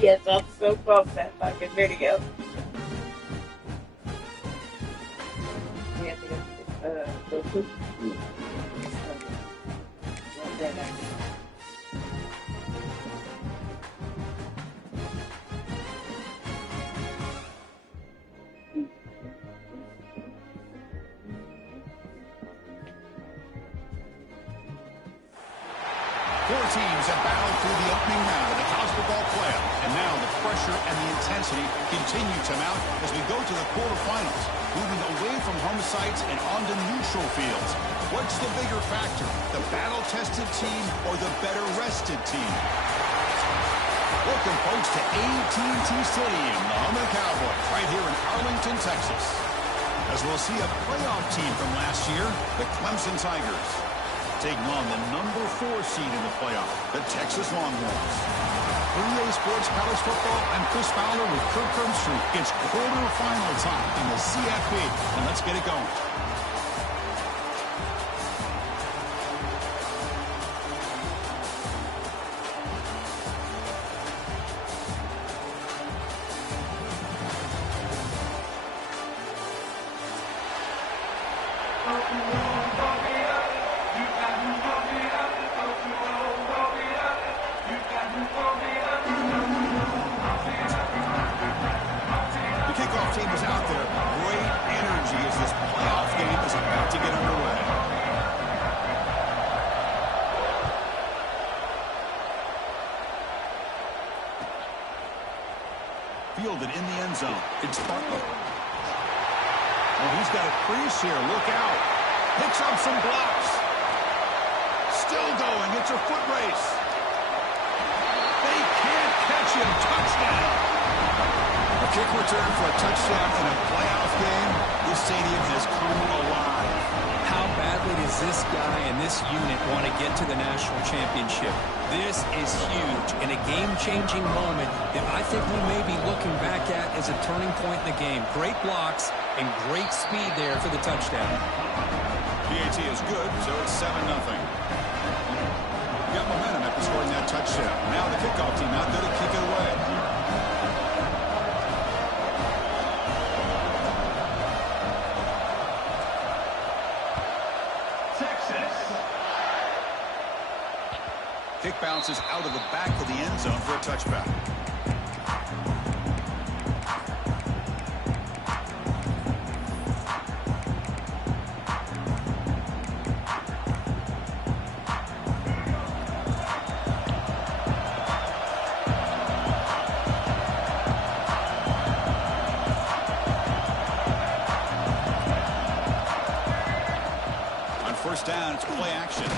Yes, I'm so pumped that fucking video. We have to go to the Four teams have battled through the opening round of the college football playoff, and now the pressure and the intensity continue to mount as we go to the quarterfinals, moving away from home sites and onto neutral fields. What's the bigger factor, the battle-tested team or the better-rested team? Welcome, folks, to AT&T Stadium, the home of the Cowboys, right here in Arlington, Texas. As we'll see a playoff team from last year, the Clemson Tigers, taking on the number 4 seed in the playoff, the Texas Longhorns. For EA Sports College Football, I'm Chris Fowler with Kirk Herbstreit. It's quarterfinal time in the CFB, and let's get it going. Fielded in the end zone. It's Butler. Oh, he's got a crease here. Look out. Picks up some blocks. Still going. It's a foot race. They can't catch him. Touchdown. A kick return for a touchdown in a playoff game. This stadium has come alive. How badly does this guy and this unit want to get to the national championship? This is huge and a game-changing moment that I think we may be looking back at as a turning point in the game. Great blocks and great speed there for the touchdown. PAT is good, so it's 7-0. Got momentum after scoring that touchdown. Now the kickoff team out there to kick it away. Kick bounces out of the back of the end zone for a touchback. On first down, it's play action.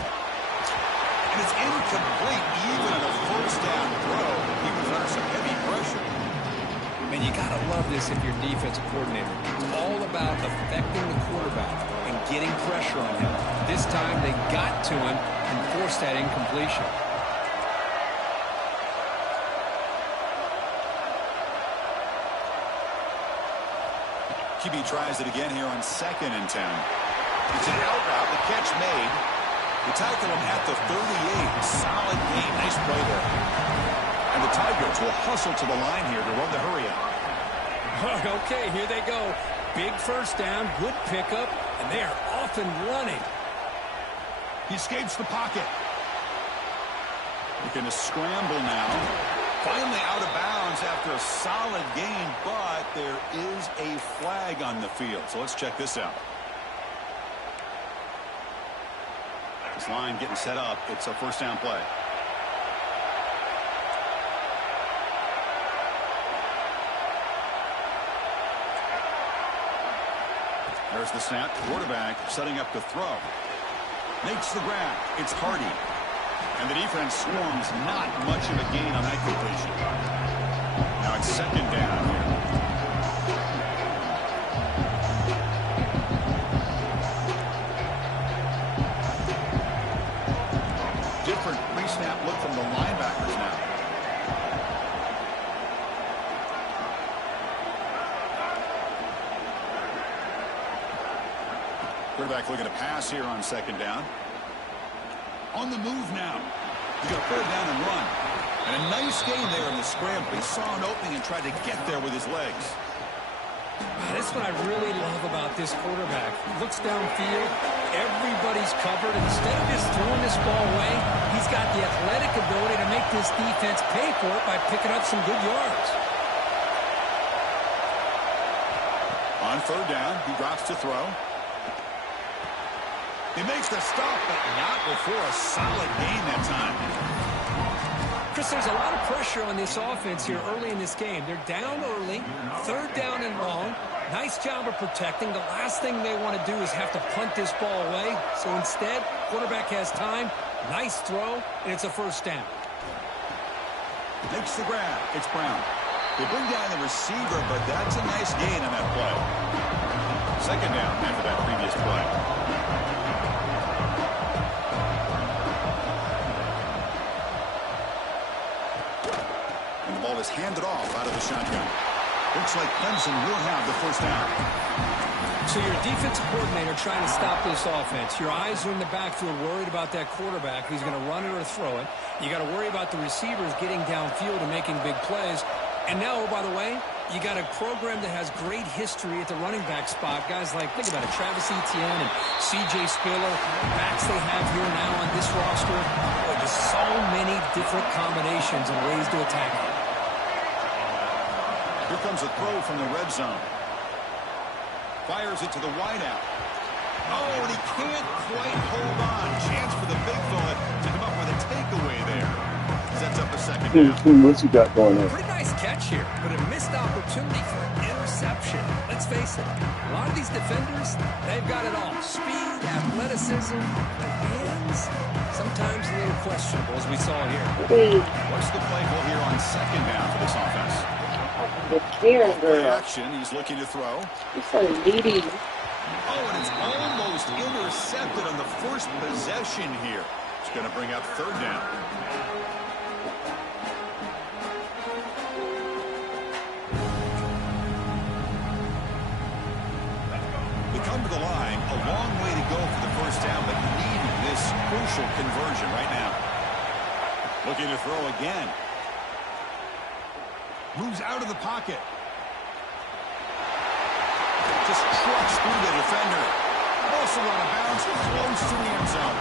And it's incomplete, even on a first down throw. He was under some heavy pressure. Man, you got to love this if you're defensive coordinator. It's all about affecting the quarterback and getting pressure on him. This time they got to him and forced that incompletion. QB tries it again here on 2nd and 10. It's an out route, the catch made. They tackle him at the 38. Solid game. Nice play there. And the Tigers will hustle to the line here to run the hurry up. Okay, here they go. Big first down, good pickup, and they are off and running. He escapes the pocket. Looking to scramble now. Finally out of bounds after a solid gain, but there is a flag on the field. So let's check this out. This line getting set up. It's a first down play. There's the snap. Quarterback setting up to throw. Makes the grab. It's Hardy. And the defense swarms. Not much of a gain on that completion. Now it's 2nd down here. Different pre-snap look from the linebackers now. Quarterback looking to pass here on 2nd down. On the move now. He's going to pull it down and run. And a nice gain there in the scramble. He saw an opening and tried to get there with his legs. This is what I really love about this quarterback. He looks downfield, everybody's covered. Instead of just throwing this ball away, he's got the athletic ability to make this defense pay for it by picking up some good yards. On third down, he drops to throw. He makes the stop, but not before a solid gain that time. Chris, there's a lot of pressure on this offense here early in this game. They're down early, third down and long. Nice job of protecting. The last thing they want to do is have to punt this ball away. So instead, quarterback has time, nice throw, and it's a first down. Makes the grab. It's Brown. They bring down the receiver, but that's a nice gain on that play. Second down after that previous play. Is handed off out of the shotgun. Looks like Clemson will have the first down. So your defensive coordinator trying to stop this offense. Your eyes are in the backfield worried about that quarterback who's going to run it or throw it. You got to worry about the receivers getting downfield and making big plays. And now, by the way, you got a program that has great history at the running back spot. Guys like, think about it, Travis Etienne and C.J. Spiller, backs they have here now on this roster. Boy, just so many different combinations and ways to attack it. Here comes a throw from the red zone. Fires it to the wideout. Oh, and he can't quite hold on. Chance for the big fella to come up with a takeaway there. Sets up a second down. What's he got going on? Pretty nice catch here, but a missed opportunity for interception. Let's face it, a lot of these defenders, they've got it all. Speed, athleticism, hands, sometimes a little questionable, as we saw here. What's the play call here on second down for this offense? The cheering Play girl. action. He's looking to throw. She's so needy. Oh, and it's almost intercepted on the first possession here. It's going to bring up third down. We come to the line. A long way to go for the first down, but needing this crucial conversion right now. Looking to throw again. Moves out of the pocket. Just trucks through the defender. Also out of bounds, close to the end zone.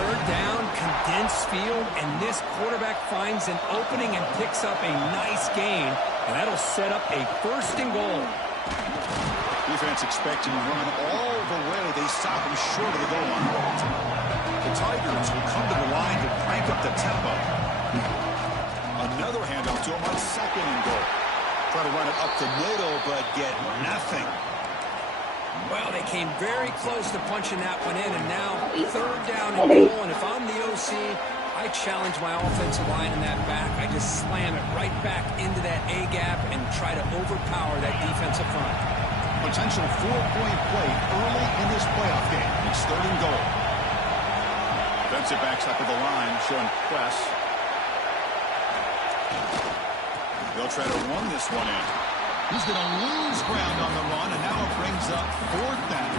Third down, condensed field, and this quarterback finds an opening and picks up a nice gain, and that'll set up a first and goal. Defense expecting to run all the way. They stop him short of the goal line. The Tigers will come to the line to crank up the tempo. Another handoff to him on second and goal. Try to run it up the middle, but get nothing. Well, they came very close to punching that one in, and now third down and goal. And if I'm the OC, I challenge my offensive line in that back. I just slam it right back into that A-gap and try to overpower that defensive front. Potential 4-point play early in this playoff game. It's third and goal. Defensive backs up at the line, showing press. They'll try to run this one in. He's going to lose ground on the run, and now it brings up fourth down.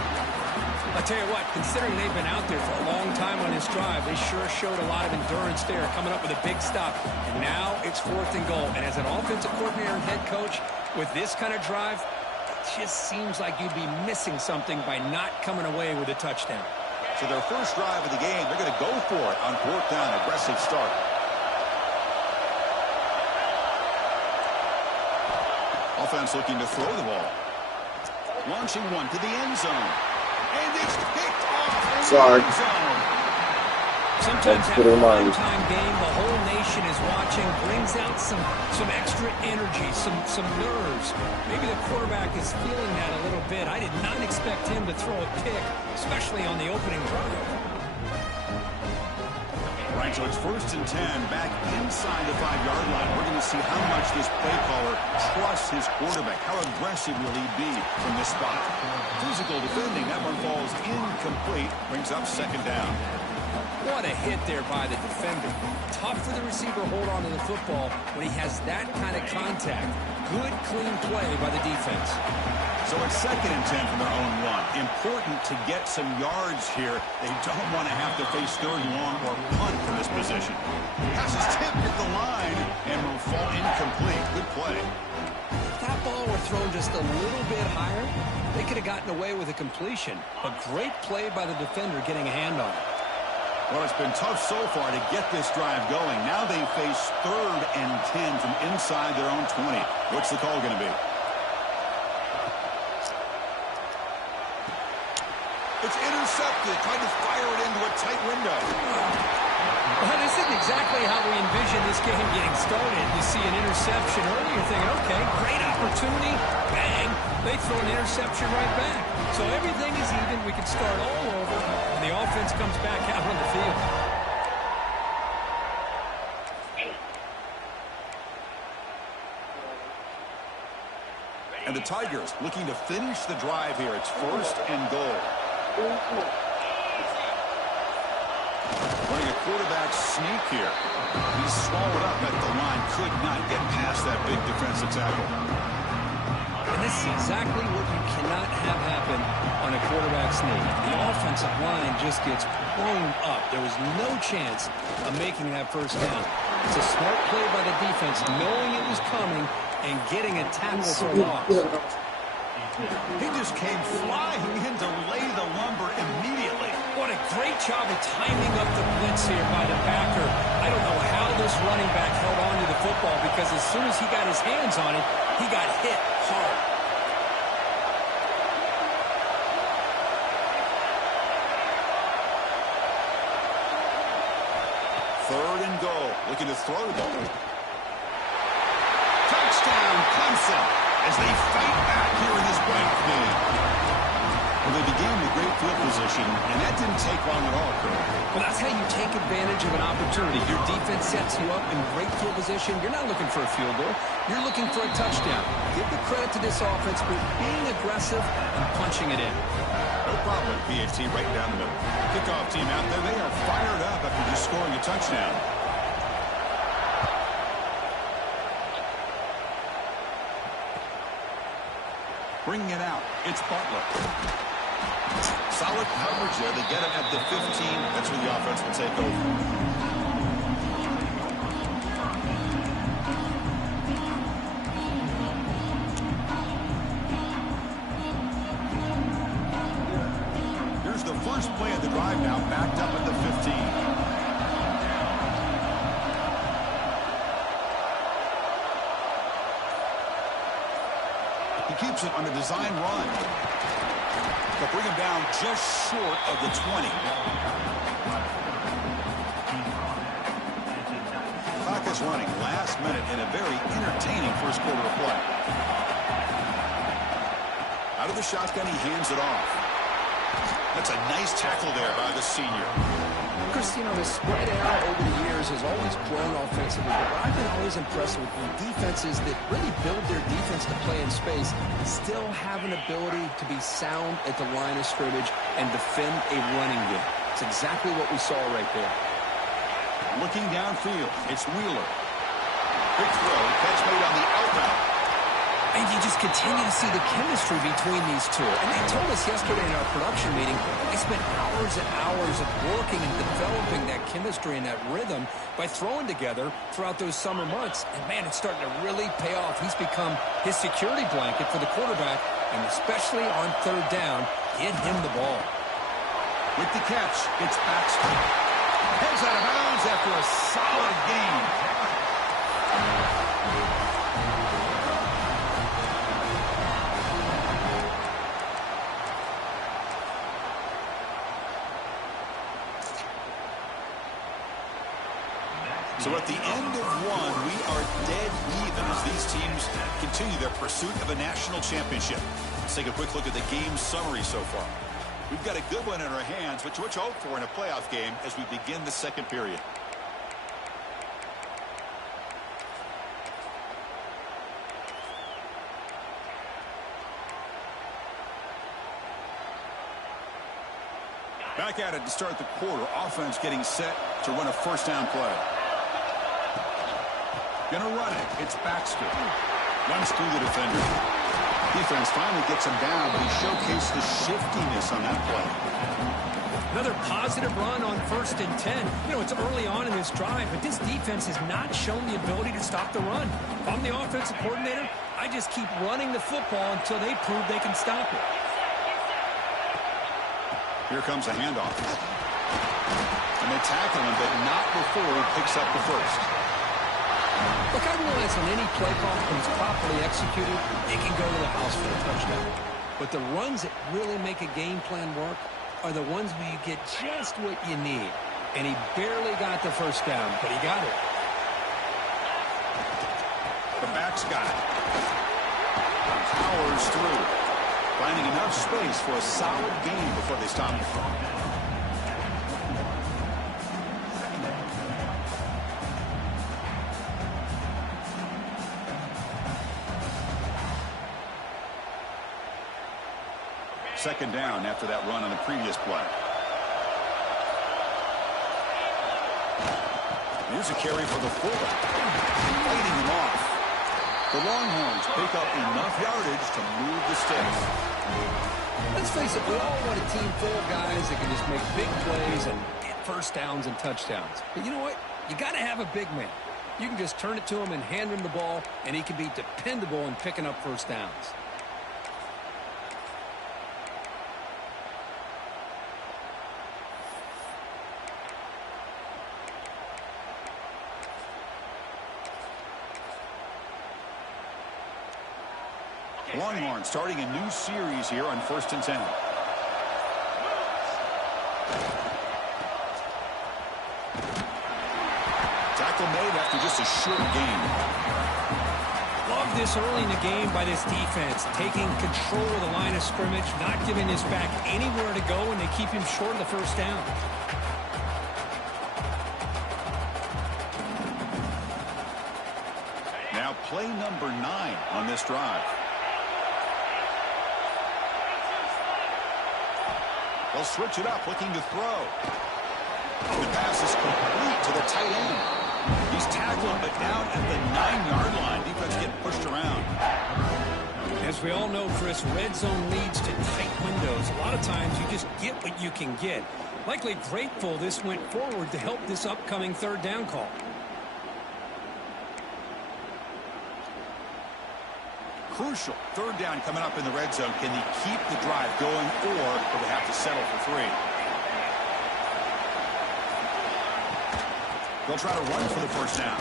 I tell you what, considering they've been out there for a long time on this drive, they sure showed a lot of endurance there, coming up with a big stop. And now it's fourth and goal. And as an offensive coordinator and head coach, with this kind of drive, it just seems like you'd be missing something by not coming away with a touchdown. So their first drive of the game, they're going to go for it on fourth down. Aggressive start. Offense looking to throw the ball. Launching one to the end zone. And it's picked off in the end zone. Sometimes after a primetime game, the whole nation is watching, brings out some extra energy, some nerves. Maybe the quarterback is feeling that a little bit. I did not expect him to throw a pick, especially on the opening drive. All right, so it's 1st and 10 back inside the 5-yard line. We're going to see how much this play caller trusts his quarterback. How aggressive will he be from this spot? Physical defending. That one falls incomplete. Brings up second down. What a hit there by the defender. Tough for the receiver to hold on to the football when he has that kind of contact. Good, clean play by the defense. So it's 2nd and 10 from their own 1. Important to get some yards here. They don't want to have to face third and long or punt from this position. Pass is tipped at the line. and will fall incomplete. Good play. If that ball were thrown just a little bit higher, they could have gotten away with a completion. A great play by the defender getting a hand on it. Well, it's been tough so far to get this drive going. Now they face 3rd and 10 from inside their own 20. What's the call going to be? It's intercepted, trying to fire it into a tight window. Well, this isn't exactly how we envision this game getting started. You see an interception early, you're thinking, okay, great opportunity, bang, they throw an interception right back. So everything is even, we can start all over, and the offense comes back out on the field. And the Tigers looking to finish the drive here. It's 1st and goal. Running a quarterback sneak here. He's swallowed up at the line. Could not get past that big defensive tackle. And this is exactly what you cannot have happen on a quarterback sneak. The offensive line just gets blown up. There was no chance of making that first down. It's a smart play by the defense, knowing it was coming and getting a tackle for loss. He just came flying in to lay the lumber immediately. What a great job of timing up the blitz here by the backer. I don't know how this running back held on to the football, because as soon as he got his hands on it, he got hit hard. Third and goal. Looking to throw the ball. Touchdown, Clemson, as they fight back here in this blank game. Well, they began with great field position, and that didn't take long at all, Kurt. Well, that's how you take advantage of an opportunity. Your defense sets you up in great field position. You're not looking for a field goal. You're looking for a touchdown. Give the credit to this offense for being aggressive and punching it in. No problem with PAT right down the middle. Kickoff team out there, they are fired up after just scoring a touchdown. Bringing it out, it's Butler. Solid coverage there. They get him at the 15. That's where the offense will take over. First play of the drive now, backed up at the 15. He keeps it on a design run. They'll bring him down just short of the 20. Clock is running last minute in a very entertaining first quarter of play. Out of the shotgun, he hands it off. That's a nice tackle there by the senior. Chris, you know, the spread out over the years has always grown offensively, but I've been always impressed with the defenses that really build their defense to play in space, still have an ability to be sound at the line of scrimmage and defend a running game. It's exactly what we saw right there. Looking downfield, it's Wheeler. Quick throw, catch made on the outbound. And you just continue to see the chemistry between these two. And they told us yesterday in our production meeting, they spent hours and hours of working and developing that chemistry and that rhythm by throwing together throughout those summer months. And, man, it's starting to really pay off. He's become his security blanket for the quarterback, and especially on third down, get him the ball. With the catch, it's Baxter. Heads out of bounds after a solid game. So at the end of one, we are dead even as these teams continue their pursuit of a national championship. Let's take a quick look at the game summary so far. We've got a good one in our hands, which we hope for in a playoff game as we begin the second period. Back at it to start the quarter. Offense getting set to run a first down play. Gonna run it. It's Baxter. Runs through the defender. Defense finally gets him down, but he showcased the shiftiness on that play. Another positive run on 1st and 10. You know, it's early on in this drive, but this defense has not shown the ability to stop the run. If I'm the offensive coordinator, I just keep running the football until they prove they can stop it. Here comes a handoff. And they tackle him, but not before he picks up the first. Look, I realize on any play call, when it's properly executed, it can go to the house for a touchdown. But the runs that really make a game plan work are the ones where you get just what you need. And he barely got the first down, but he got it. The back's got it. Powers through. Finding enough space for a solid gain before they stop him. Second down after that run on the previous play. Here's a carry for the fullback. Fighting him off. The Longhorns pick up enough yardage to move the sticks. Let's face it, we all want a team full of guys that can just make big plays and get first downs and touchdowns. But you know what? You got to have a big man. You can just turn it to him and hand him the ball, and he can be dependable in picking up first downs. Longhorns starting a new series here on 1st and 10. Tackle made after just a short gain. Love this early in the game by this defense, taking control of the line of scrimmage, not giving this back anywhere to go, and they keep him short of the first down. Now play number 9 on this drive. They'll switch it up, looking to throw. The pass is complete to the tight end. He's tackled, but down at the 9-yard line. Defense getting pushed around. As we all know, Chris, red zone leads to tight windows. A lot of times you just get what you can get. Likely grateful this went forward to help this upcoming third down call. Crucial. Third down coming up in the red zone. Can he keep the drive going, or will they have to settle for 3? They'll try to run for the first down.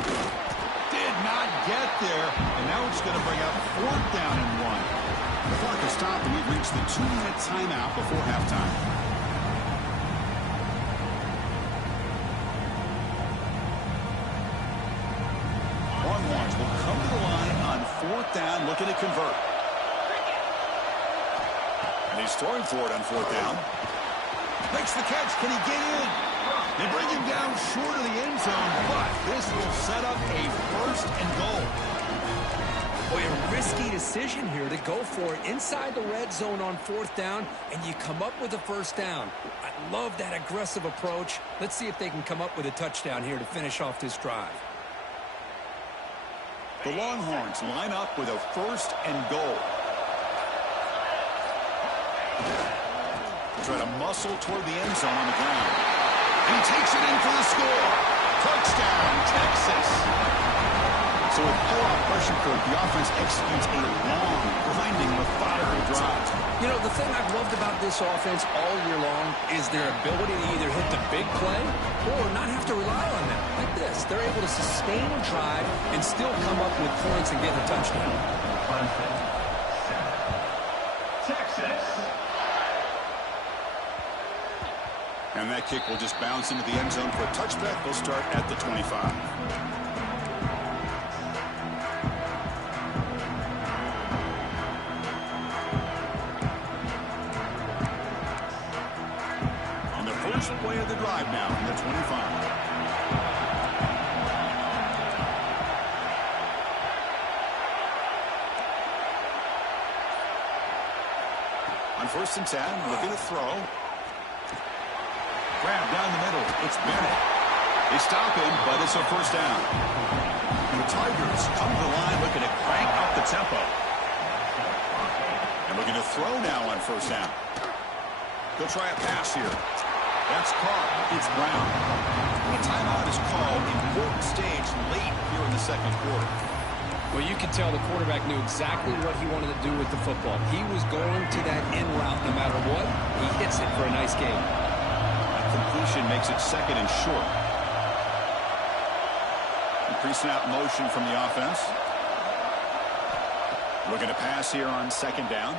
Did not get there, and now it's going to bring up 4th down and 1. The clock is stopped, and we've reached the 2-minute timeout before halftime. Longhorns will come to the line on 4th down, looking to convert. And he's throwing for it on 4th down. Makes the catch. Can he get in? They bring him down short of the end zone, but this will set up a 1st and goal. Boy, a risky decision here to go for it inside the red zone on 4th down, and you come up with a first down. I love that aggressive approach. Let's see if they can come up with a touchdown here to finish off this drive. The Longhorns line up with a 1st and goal. Try to muscle toward the end zone on the ground. And he takes it in for the score. Touchdown, Texas. So with pull-off pressure curve, the offense executes a long, grinding, methodical drive. You know, the thing I've loved about this offense all year long is their ability to either hit the big play or not have to rely on them. Like this, they're able to sustain a drive and still come up with points and get a touchdown. Texas. And that kick will just bounce into the end zone for a touchback. They'll start at the 25. First play of the drive now from the 25. On 1st and 10, looking to throw. Grab down the middle. It's Bennett. They stop him, but it's a first down. And the Tigers come to the line looking to crank up the tempo. And looking to throw now on 1st down. They'll try a pass here. That's caught. It's Brown. A timeout is called. Important stage late here in the second quarter. Well, you can tell the quarterback knew exactly what he wanted to do with the football. He was going to that in route no matter what. He hits it for a nice game. A completion makes it second and short. Pre-snap motion from the offense. Looking to pass here on second down.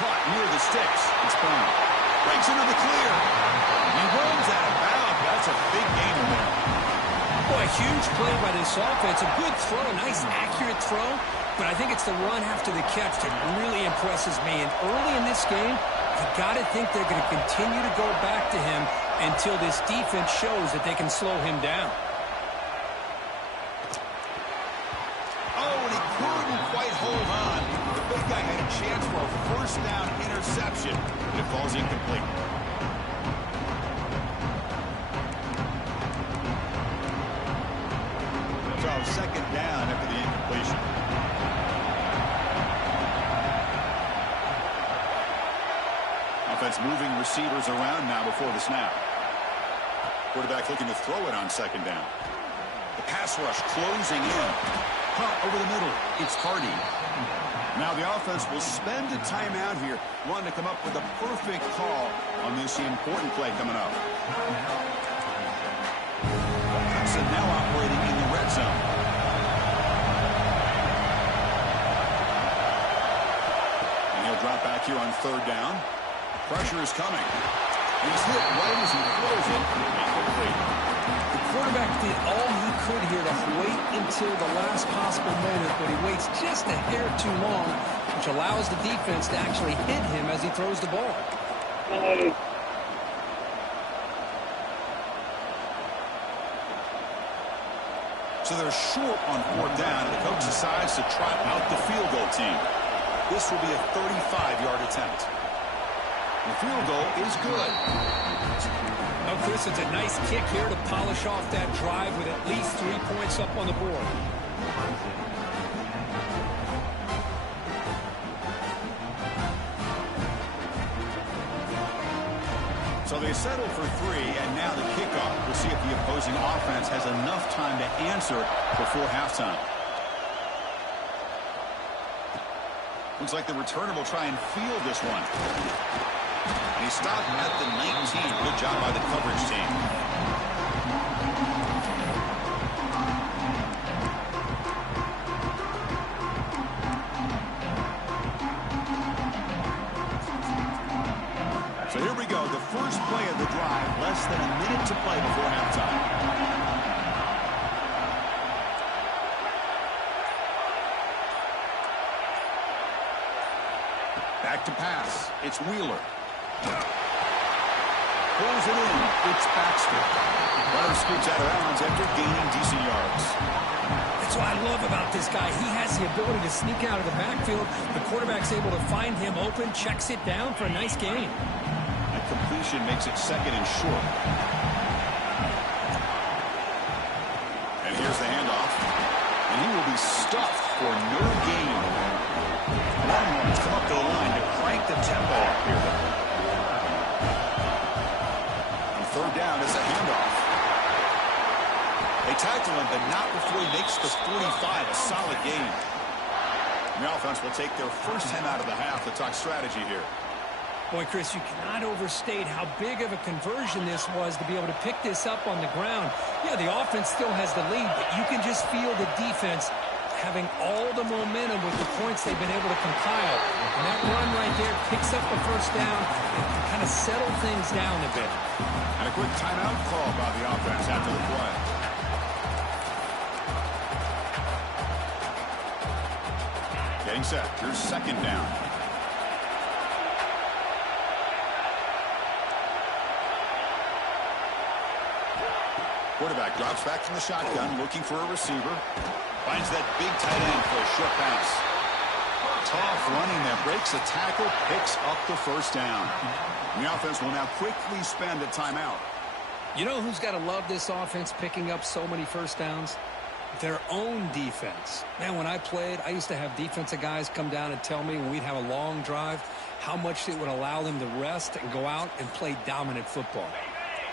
Caught near the sticks. It's Brown. Breaks into the clear. He runs out of bounds. That's a big gain in there. Boy, a huge play by this offense. A good throw, a nice accurate throw. But I think it's the run after the catch that really impresses me. And early in this game, you got to think they're going to continue to go back to him until this defense shows that they can slow him down. Oh, and he couldn't quite hold on. The big guy had a chance for a first down interception, but it falls incomplete. So second down after the incompletion. Offense moving receivers around now before the snap. Quarterback looking to throw it on second down. The pass rush closing in. Punt over the middle. It's Hardy. Now the offense will spend a timeout here, wanting to come up with a perfect call on this important play coming up. So now operating in the red zone. And he'll drop back here on third down. Pressure is coming. He's hit right as he throws it. Incomplete. The quarterback did all he could here to wait until the last possible moment, but he waits just a hair too long, which allows the defense to actually hit him as he throws the ball. So they're short on fourth down, and the coach decides to trot out the field goal team. This will be a 35-yard attempt. The field goal is good. Oh, Chris, it's a nice kick here to polish off that drive with at least 3 points up on the board. So they settle for 3, and now the kickoff. We'll see if the opposing offense has enough time to answer before halftime. Looks like the returner will try and field this one. And he stopped at the 19. Good job by the coverage team. So here we go. The first play of the drive. Less than a minute to play before halftime. Back to pass. It's Wheeler. Pulls it in. It's Baxter. Runner scoots out of bounds after gaining decent yards. That's what I love about this guy. He has the ability to sneak out of the backfield. The quarterback's able to find him open, checks it down for a nice gain. That completion makes it second and short. And here's the handoff. And he will be stuffed for no gain. Longhorns come up to the line to crank the tempo up here. On third down is a handoff. They tackle him, but not before he makes the 45. A solid gain. The offense will take their first 10 out of the half to talk strategy here. Boy, Chris, you cannot overstate how big of a conversion this was to be able to pick this up on the ground. Yeah, the offense still has the lead, but you can just feel the defense having all the momentum with the points they've been able to compile. And that run right there picks up the first down and can kind of settle things down a bit. And a quick timeout call by the offense after the play. Getting set. Here's second down. Quarterback drops back from the shotgun, looking for a receiver. Finds that big tight end for a short pass. Tough running there. Breaks a tackle, picks up the first down. The offense will now quickly spend a timeout. You know who's got to love this offense picking up so many first downs? Their own defense. Man, when I played, I used to have defensive guys come down and tell me when we'd have a long drive how much it would allow them to rest and go out and play dominant football.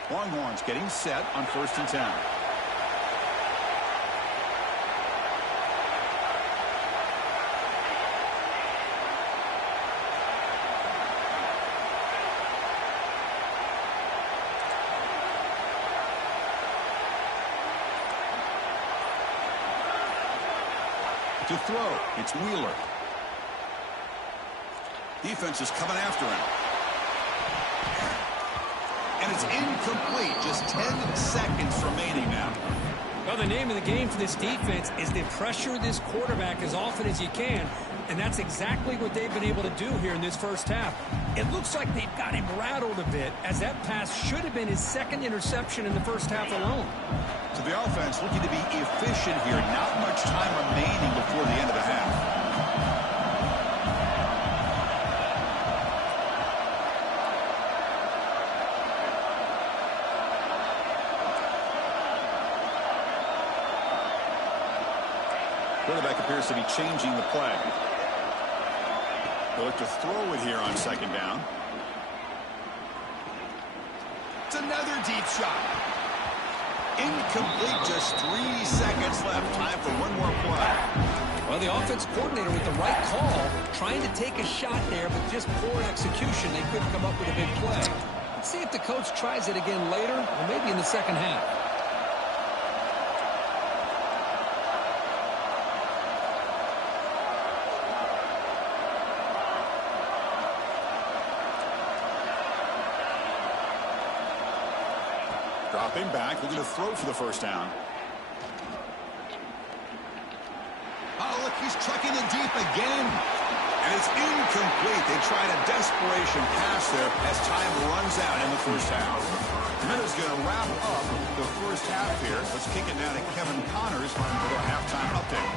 Longhorns getting set on 1st and 10. To throw, it's Wheeler. Defense is coming after him. And it's incomplete. Just 10 seconds remaining now. Well, the name of the game for this defense is to pressure this quarterback as often as you can, and that's exactly what they've been able to do here in this first half. It looks like they've got him rattled a bit, as that pass should have been his 2nd interception in the first half alone. So the offense looking to be efficient here. Not much time remaining before the end of the half. Quarterback appears to be changing the play. They'll look to throw it here on 2nd down. It's another deep shot. Incomplete, just 3 seconds left. Time for one more play. Well, the offense coordinator with the right call, trying to take a shot there, but just poor execution. They couldn't come up with a big play. Let's see if the coach tries it again later, or maybe in the second half. Dropping back, looking to throw for the 1st down. Oh, look, he's chucking it deep again. And it's incomplete. They tried a desperation pass there as time runs out in the first half. Minutes going to wrap up the first half here. Let's kick it now to Kevin Connors for a halftime update.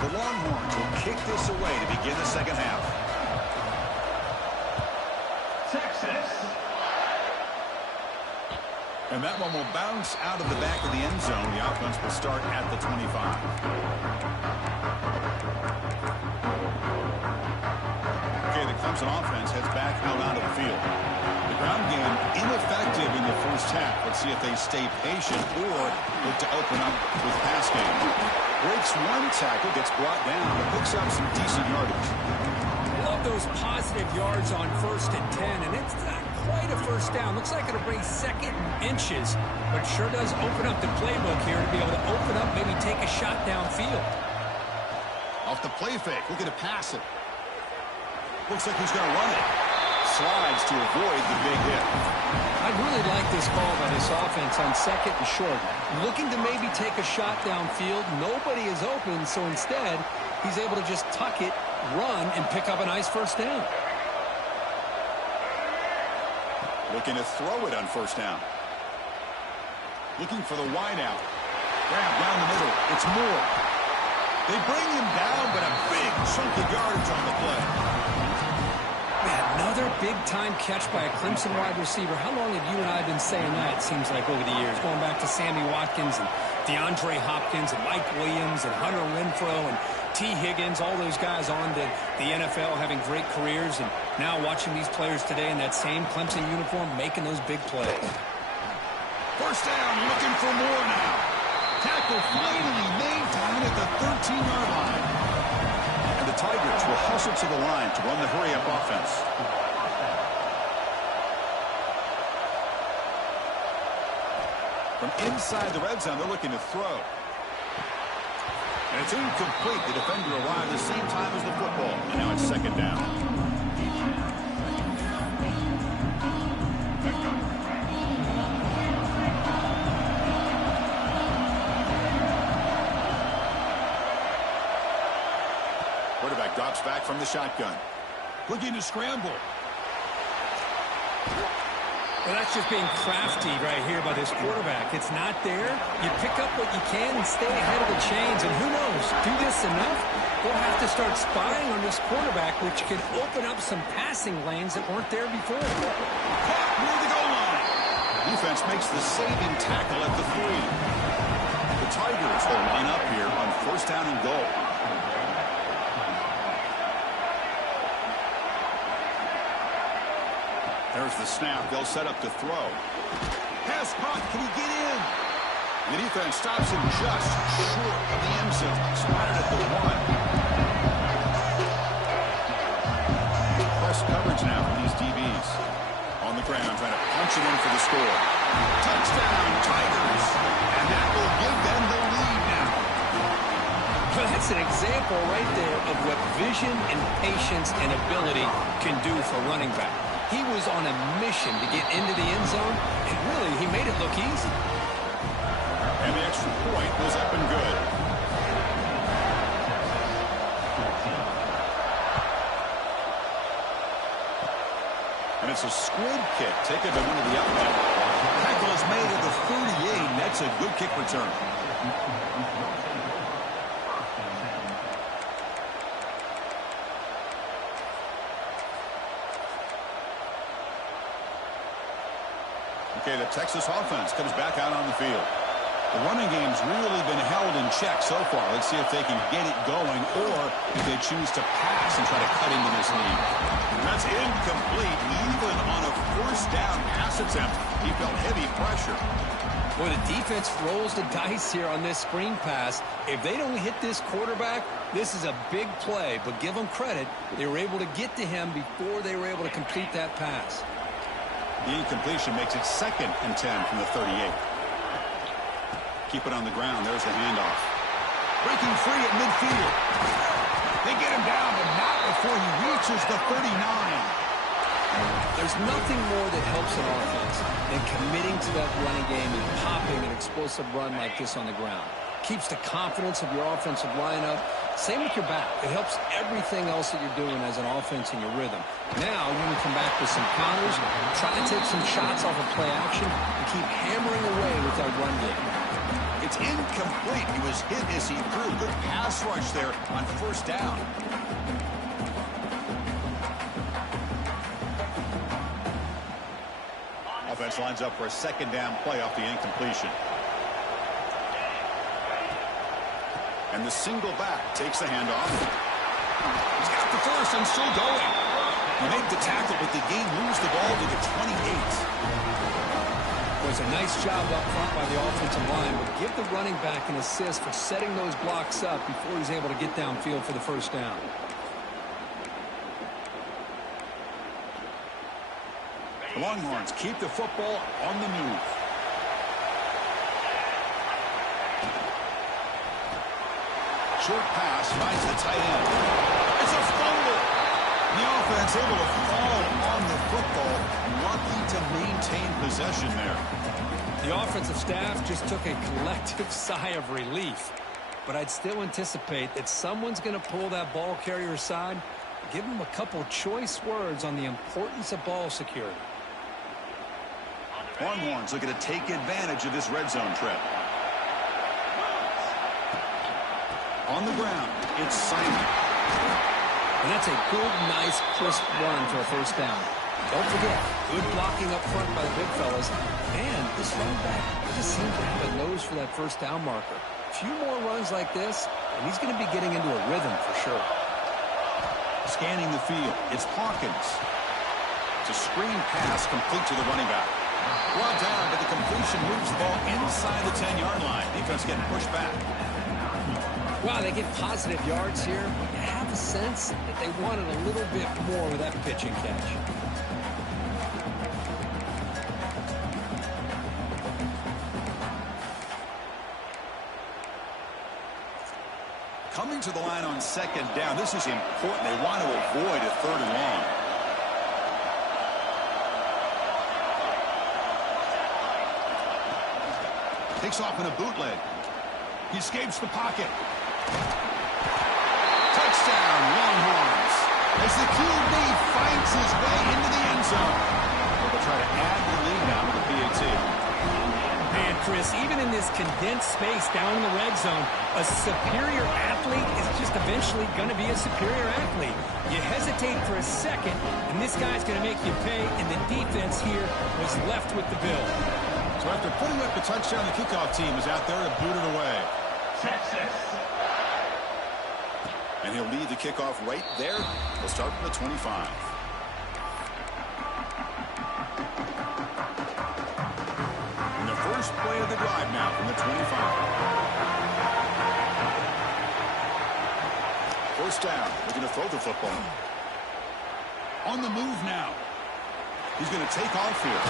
The Longhorns will kick this away to begin the second half. Texas. And that one will bounce out of the back of the end zone. The offense will start at the 25. Okay, the Clemson offense heads back out onto the field. The ground game ineffective in the first half. Let's see if they stay patient or look to open up with pass game. Breaks one tackle, gets brought down, but picks up some decent yardage. Love those positive yards on 1st and 10, and it's not quite a first down. Looks like it'll bring 2nd and inches, but sure does open up the playbook here to be able to open up, maybe take a shot downfield. Off the play fake, looking to pass it. Looks like he's going to run it. Slides to avoid the big hit. I really like this call by this offense on 2nd and short. Looking to maybe take a shot downfield. Nobody is open, so instead, he's able to just tuck it, run, and pick up a nice 1st down. Looking to throw it on 1st down. Looking for the wide out. Grab down the middle. It's Moore. They bring him down, but a big chunk of yardage on the play. Man, another big-time catch by a Clemson wide receiver. How long have you and I been saying that, it seems like, over the years? Going back to Sammy Watkins and DeAndre Hopkins and Mike Williams and Hunter Renfrow and T. Higgins, all those guys on to the NFL having great careers, and now watching these players today in that same Clemson uniform making those big plays. 1st down, looking for more now. Tackle finally made down at the 13-yard line. And the Tigers will hustle to the line to run the hurry-up offense. From inside the red zone, they're looking to throw. And it's incomplete. The defender arrived at the same time as the football. And now it's 2nd down. Quarterback drops back from the shotgun. Looking to scramble. Well, that's just being crafty right here by this quarterback. It's not there. You pick up what you can and stay ahead of the chains. And who knows, do this enough, we'll have to start spying on this quarterback, which can open up some passing lanes that weren't there before. Caught near the goal line. Defense makes the saving tackle at the 3. The There's the snap. They'll set up to throw. Pass caught. Can he get in? The defense stops him just short of the end zone. Spotted at the 1. Press coverage now for these DBs. On the ground, trying to punch it in for the score. Touchdown, Tigers. And that will give them the lead now. Well, that's an example right there of what vision and patience and ability can do for a running back. He was on a mission to get into the end zone, and really, he made it look easy. And the extra point was up and good. And it's a squib kick taken to one of the outlet. Tackle is made at the 38, and that's a good kick return. Okay, the Texas offense comes back out on the field. The running game's really been held in check so far. Let's see if they can get it going or if they choose to pass and try to cut into this lead. That's incomplete. Even on a first down pass attempt, he felt heavy pressure. Boy, the defense rolls the dice here on this screen pass. If they don't hit this quarterback, this is a big play. But give them credit. They were able to get to him before they were able to complete that pass. The incompletion makes it 2nd and 10 from the 38. Keep it on the ground. There's the handoff. Breaking free at midfield. They get him down, but not before he reaches the 39. There's nothing more that helps an offense than committing to that running game and popping an explosive run like this on the ground. Keeps the confidence of your offensive lineup. Same with your back. It helps everything else that you're doing as an offense in your rhythm. Now you can come back with some counters, try to take some shots off of play action, and keep hammering away with that run game. It's incomplete. He was hit as he threw. Good pass rush there on first down. Offense lines up for a 2nd down play off the incompletion. And the single back takes the handoff. He's got the first and still going. He made the tackle, but the game moves the ball to the 28. It was a nice job up front by the offensive line, but give the running back an assist for setting those blocks up before he's able to get downfield for the first down. The Longhorns keep the football on the move. Short pass finds the tight end. It's a fumble. The offense able to fall on the football. Lucky to maintain possession there. The offensive staff just took a collective sigh of relief. But I'd still anticipate that someone's going to pull that ball carrier aside, give him a couple choice words on the importance of ball security. Longhorns looking to take advantage of this red zone trip. On the ground, it's Simon. And that's a good, nice, crisp run for a first down. Don't forget, good blocking up front by the big fellas. And this running back just seems to have a nose for that first down marker. A few more runs like this, and he's going to be getting into a rhythm for sure. Scanning the field, it's Hawkins. It's a screen pass complete to the running back. Brought down, but the completion moves the ball inside the 10-yard line. Defense getting pushed back. Wow, they get positive yards here. You have a sense that they wanted a little bit more with that pitch and catch. Coming to the line on 2nd down. This is important. They want to avoid a 3rd and long. Takes off in a bootleg. He escapes the pocket. Touchdown, Longhorns. As the QB finds his way into the end zone. They'll try to add the lead now with the PAT. Man, Chris, even in this condensed space down in the red zone, a superior athlete is just eventually going to be a superior athlete. You hesitate for a second, and this guy's going to make you pay, and the defense here was left with the bill. So after putting up the touchdown, the kickoff team is out there to boot it away. Texas. And he'll lead the kickoff right there. They'll start from the 25. First play of the drive now from the 25. First down. Looking to throw the football. On the move now. He's going to take off here.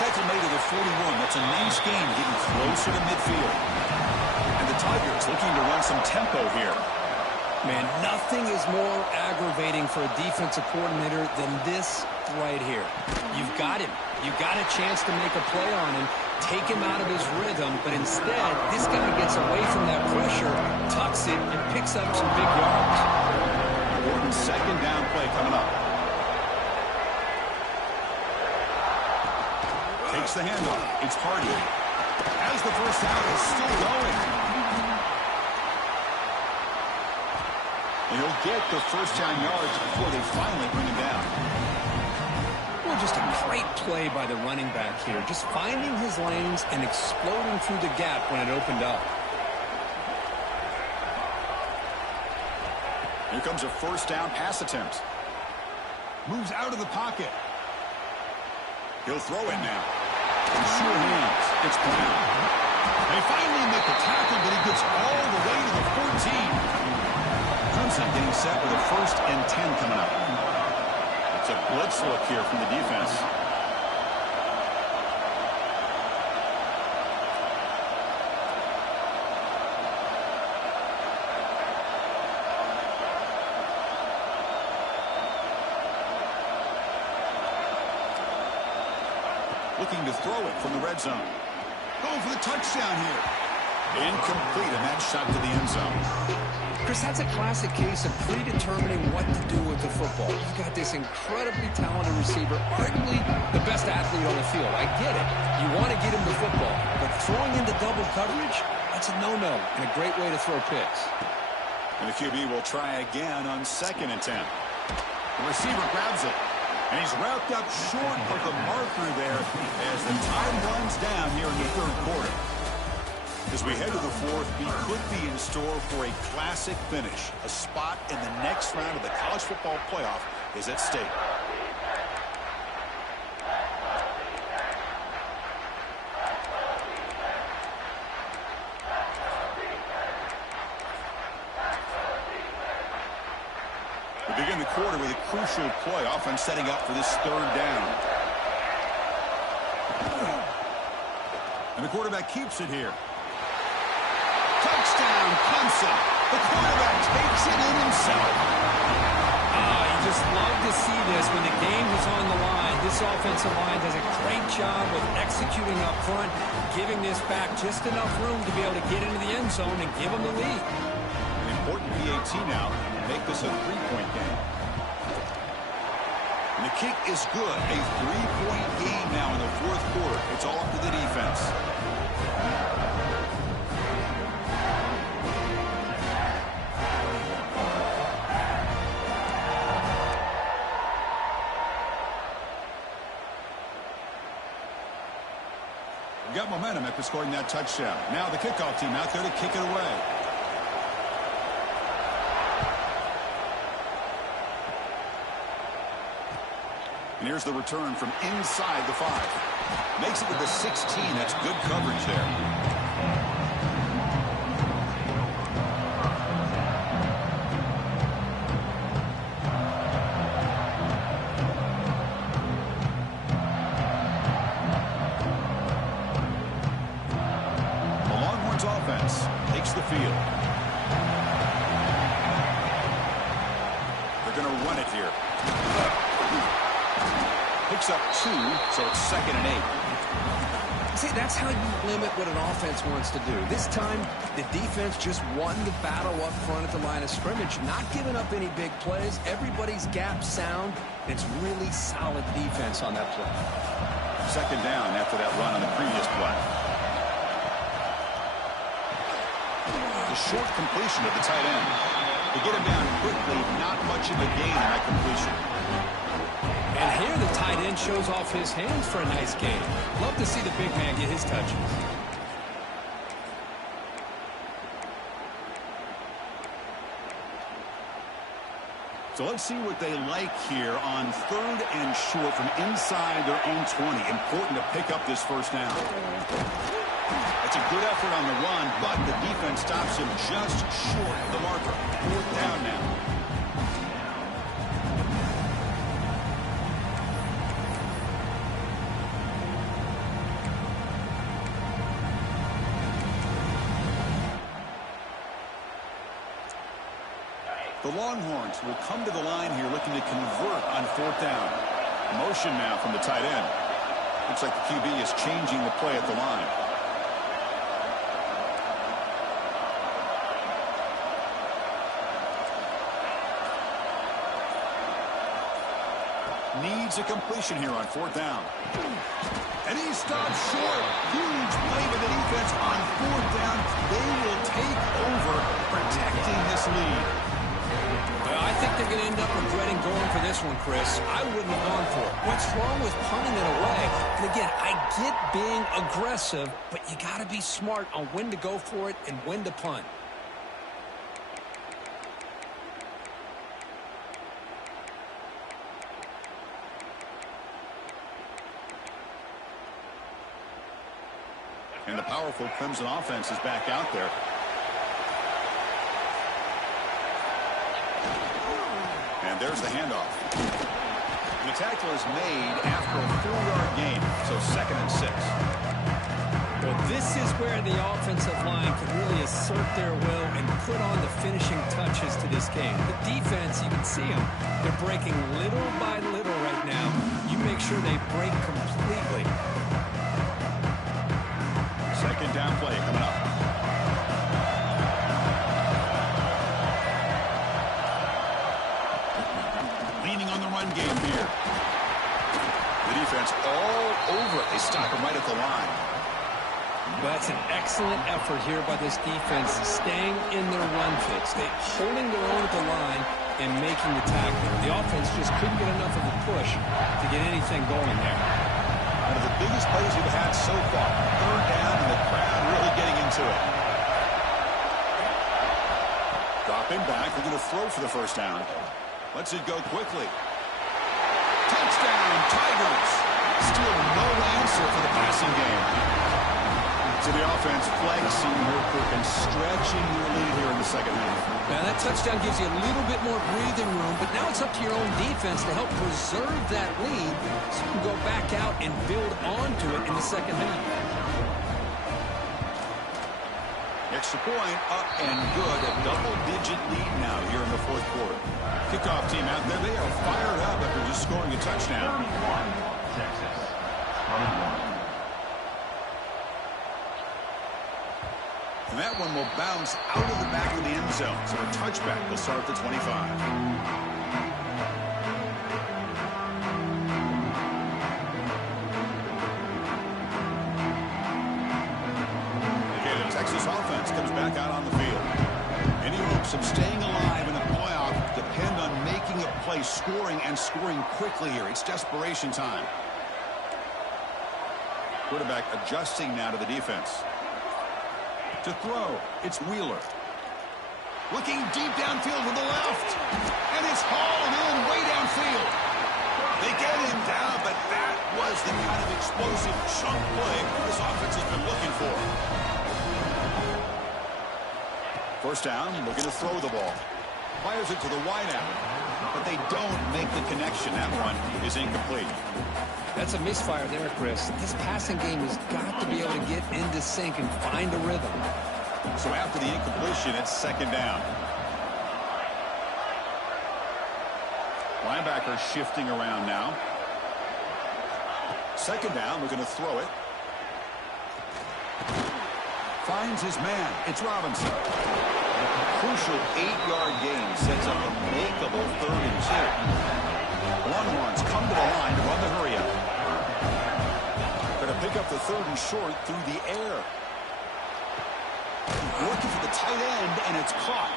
Tackle made at the 41. That's a nice gain, getting closer to midfield. And the Tigers looking to run some tempo here. Man, nothing is more aggravating for a defensive coordinator than this right here. You've got him. You've got a chance to make a play on him, take him out of his rhythm, but instead, this guy gets away from that pressure, tucks it, and picks up some big yards. Important second down play coming up. Takes the handoff. It's Hardy. As the first down is still going. And he'll get the first down yards before they finally bring him down. Well, just a great play by the running back here. Just finding his lanes and exploding through the gap when it opened up. Here comes a first down pass attempt. Moves out of the pocket. He'll throw it now. In sure hands. It's Brown. They finally make the tackle, but he gets all the way to the 14. Clemson getting set with a 1st and 10 coming up. It's a blitz look here from the defense. Looking to throw it from the red zone. Going for the touchdown here. Incomplete, and that shot to the end zone. Chris, that's a classic case of predetermining what to do with the football. You've got this incredibly talented receiver, arguably the best athlete on the field. I get it. You want to get him the football, but throwing into double coverage, that's a no-no and a great way to throw picks. And the QB will try again on 2nd and 10. The receiver grabs it, and he's wrapped up short of the marker there as the time runs down here in the 3rd quarter. As we head to the 4th, we could be in store for a classic finish. A spot in the next round of the college football playoff is at stake. We begin the quarter with a crucial play, offense setting up for this 3rd down. And the quarterback keeps it here. Touchdown, Clemson. The quarterback takes it in himself. You just love to see this when the game is on the line. This offensive line does a great job of executing up front, giving this back just enough room to be able to get into the end zone and give them the lead. An important PAT now to make this a 3-point game. And the kick is good. A 3-point game now in the 4th quarter. It's all up to the defense. Got momentum after scoring that touchdown. Now the kickoff team out there to kick it away. And here's the return from inside the 5. Makes it to the 16. That's good coverage there. Offense takes the field. They're going to run it here. Picks up 2, so it's 2nd and 8. See, that's how you limit what an offense wants to do. This time, the defense just won the battle up front at the line of scrimmage, not giving up any big plays. Everybody's gap sound. It's really solid defense on that play. 2nd down after that run on the previous play. The short completion of the tight end. To get him down quickly, not much of a gain in that completion. And here the tight end shows off his hands for a nice gain. Love to see the big man get his touches. So let's see what they like here on 3rd and short from inside their own 20. Important to pick up this first down. It's a good effort on the run, but the defense stops him just short of the marker. 4th down now. The Longhorns will come to the line here looking to convert on 4th down. Motion now from the tight end. Looks like the QB is changing the play at the line. Needs a completion here on 4th down. And he stops short. Huge play by the defense on 4th down. They will take over protecting this lead. I think they're going to end up regretting going for this one, Chris. I wouldn't have gone for it. What's wrong with punting it away? And again, I get being aggressive, but you got to be smart on when to go for it and when to punt. And the powerful Crimson offense is back out there. And there's the handoff. The tackle is made after a 4-yard gain, so 2nd and 6. Well, this is where the offensive line can really assert their will and put on the finishing touches to this game. The defense, you can see them. They're breaking little by little right now. You make sure they break completely. 2nd down play coming up. Leaning on the run game here. The defense all over it. They stop him right at the line. Well, that's an excellent effort here by this defense, staying in their run fix. They're holding their own at the line and making the tackle. The offense just couldn't get enough of a push to get anything going there. One of the biggest plays we've had so far. 3rd down, and the crowd really getting into it. Dropping back. They're going to throw for the first down. Lets it go quickly. Touchdown, Tigers. Still no answer for the passing game. So the offense flexing real quick and stretching their lead here in the 2nd half. Now that touchdown gives you a little bit more breathing room, but now it's up to your own defense to help preserve that lead so you can go back out and build onto it in the 2nd half. Extra point up and good. A double-digit lead now here in the 4th quarter. Kickoff team out there. They are fired up after just scoring a touchdown. 31, Texas. 31. And that one will bounce out of the back of the end zone. So a touchback will start at the 25. Okay, the Texas offense comes back out on the field. Any hopes of staying alive in the playoff depend on making a play, scoring, and scoring quickly here. It's desperation time. Quarterback adjusting now to the defense. To throw, it's Wheeler. Looking deep downfield to the left. And it's hauled in way downfield. They get him down, but that was the kind of explosive chunk play this offense has been looking for. First down, looking to throw the ball. Fires it to the wideout, but they don't make the connection. That one is incomplete. That's a misfire there, Chris. This passing game has got to be able to get into sync and find a rhythm. So after the incompletion, it's 2nd down. Linebacker shifting around now. 2nd down, we're going to throw it. Finds his man. It's Robinson. A crucial 8-yard gain sets up a makeable 3rd and 2. Longhorns come to the line to run the hurry-up. Going to pick up the 3rd and short through the air. Looking for the tight end, and it's caught.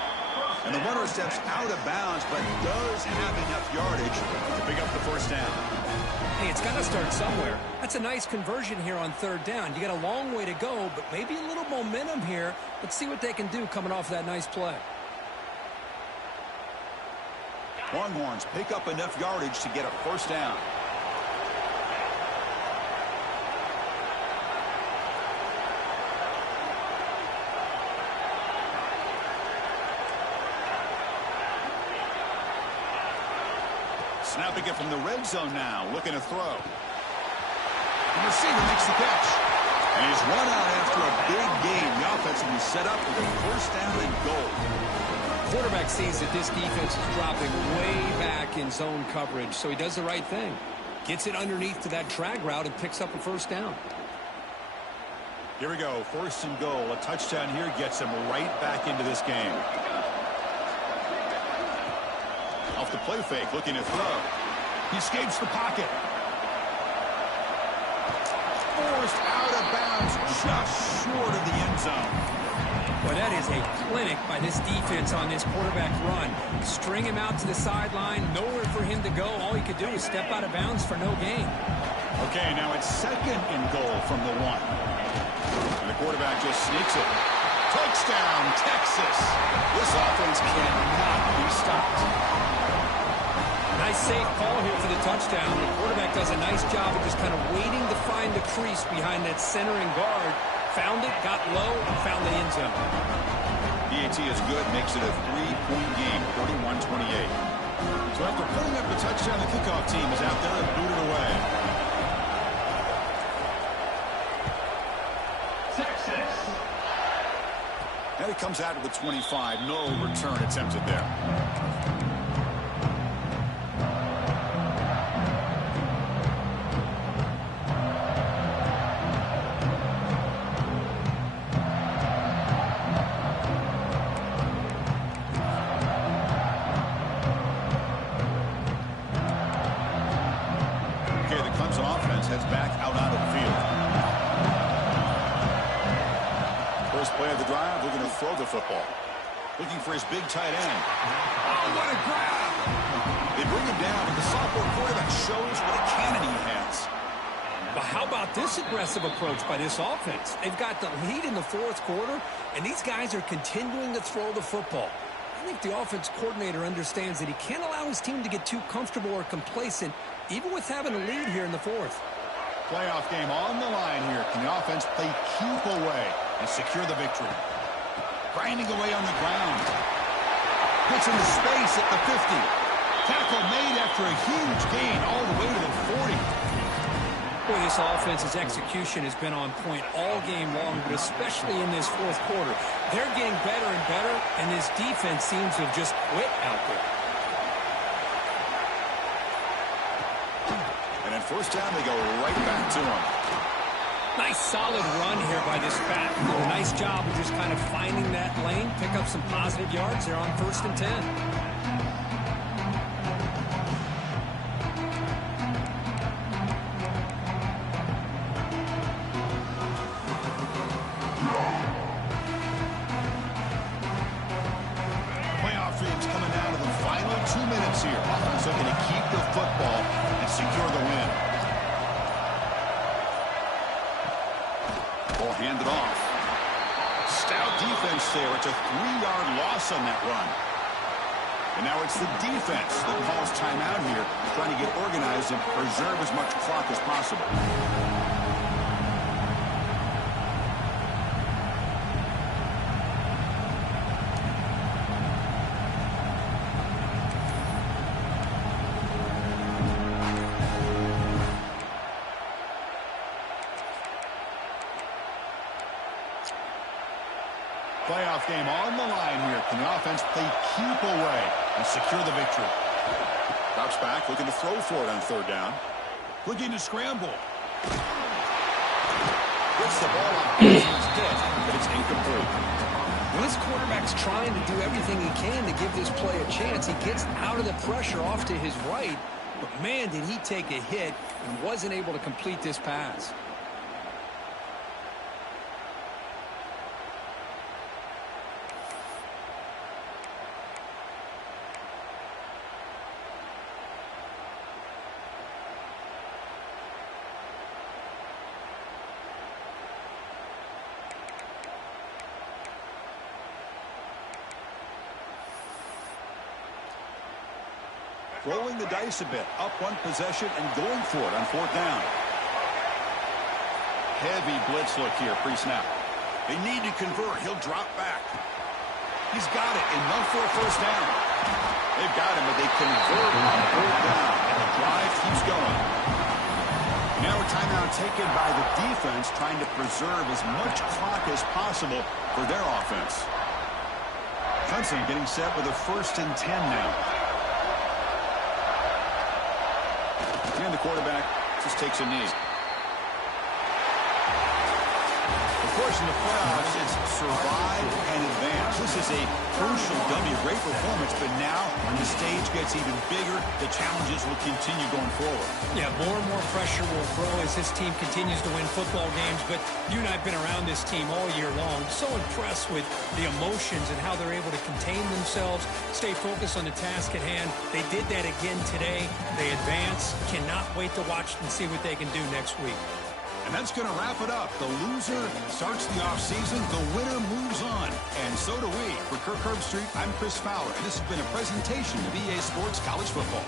And the runner steps out of bounds, but does have enough yardage to pick up the first down. Hey, it's got to start somewhere. That's a nice conversion here on 3rd down. You got a long way to go, but maybe a little momentum here. Let's see what they can do coming off that nice play. Longhorns pick up enough yardage to get a first down. Snapping it from the red zone now, looking to throw. The receiver makes the catch. And he's run out after a big gain. The offense will be set up with a first down and goal. Quarterback sees that this defense is dropping way back in zone coverage, so he does the right thing. Gets it underneath to that drag route and picks up a first down. Here we go, first and goal. A touchdown here gets him right back into this game. Off the play fake, looking to throw. He escapes the pocket. Forced out of bounds, just short of the end zone. Well, that is a clinic by this defense on this quarterback run. String him out to the sideline, nowhere for him to go. All he could do is step out of bounds for no gain. Okay, now it's second and goal from the 1. And the quarterback just sneaks it. Touchdown, Texas. This offense cannot be stopped. Nice safe call here for the touchdown. The quarterback does a nice job of just kind of waiting to find the crease behind that center and guard. Found it, got low, and found the end zone. PAT is good, makes it a 3-point game, 41-28. So after putting up the touchdown, the kickoff team is out there and booted away. Texas. And it comes out to the 25. No return attempted there. Heads back out onto the field. First play of the drive, we're going to throw the football. Looking for his big tight end. Oh, what a grab! They bring him down, but the sophomore quarterback shows what a cannon he has. But how about this aggressive approach by this offense? They've got the lead in the fourth quarter, and these guys are continuing to throw the football. I think the offense coordinator understands that he can't allow his team to get too comfortable or complacent, even with having a lead here in the fourth. Playoff game on the line here. Can the offense play keep away and secure the victory? Grinding away on the ground. Gets into space at the 50. Tackle made after a huge gain all the way to the 40. Boy, this offense's execution has been on point all game long, but especially in this fourth quarter. They're getting better and better, and this defense seems to have just quit out there. And then first down, they go right back to him. Nice solid run here by this back. A nice job of just kind of finding that lane, pick up some positive yards there on 1st and 10. Looking to keep the football and secure the win. Ball handed off. Stout defense there. It's a 3-yard loss on that run. And now it's the defense that calls timeout here, trying to get organized and preserve as much clock as possible. Playoff game on the line here. Can the offense play keep away and secure the victory? Drops back, looking to throw for it on 3rd down. Looking to scramble. Gets the ball out. It's hit, but it's incomplete. Well, this quarterback's trying to do everything he can to give this play a chance. He gets out of the pressure off to his right, but man, did he take a hit and wasn't able to complete this pass. rolling the dice a bit, up one possession and going for it on fourth down. Heavy blitz look here pre-snap. They need to convert. He'll drop back. He's got it, enough for a first down. They've got him, but they convert on fourth down, and the drive keeps going. Now a timeout taken by the defense, trying to preserve as much clock as possible for their offense. Clemson getting set with a 1st and 10 now. And the quarterback just takes a knee. Of course, in the playoffs, it's survive and advance. This is a crucial W. Great performance, but now when the stage gets even bigger, the challenges will continue going forward. Yeah, more and more pressure will grow as this team continues to win football games, but you and I have been around this team all year long. So impressed with the emotions and how they're able to contain themselves, stay focused on the task at hand. They did that again today. They advance. Cannot wait to watch and see what they can do next week. And that's going to wrap it up. The loser starts the offseason. The winner moves on. And so do we. For Kirk Herbstreit, I'm Chris Fowler. And this has been a presentation of EA Sports College Football.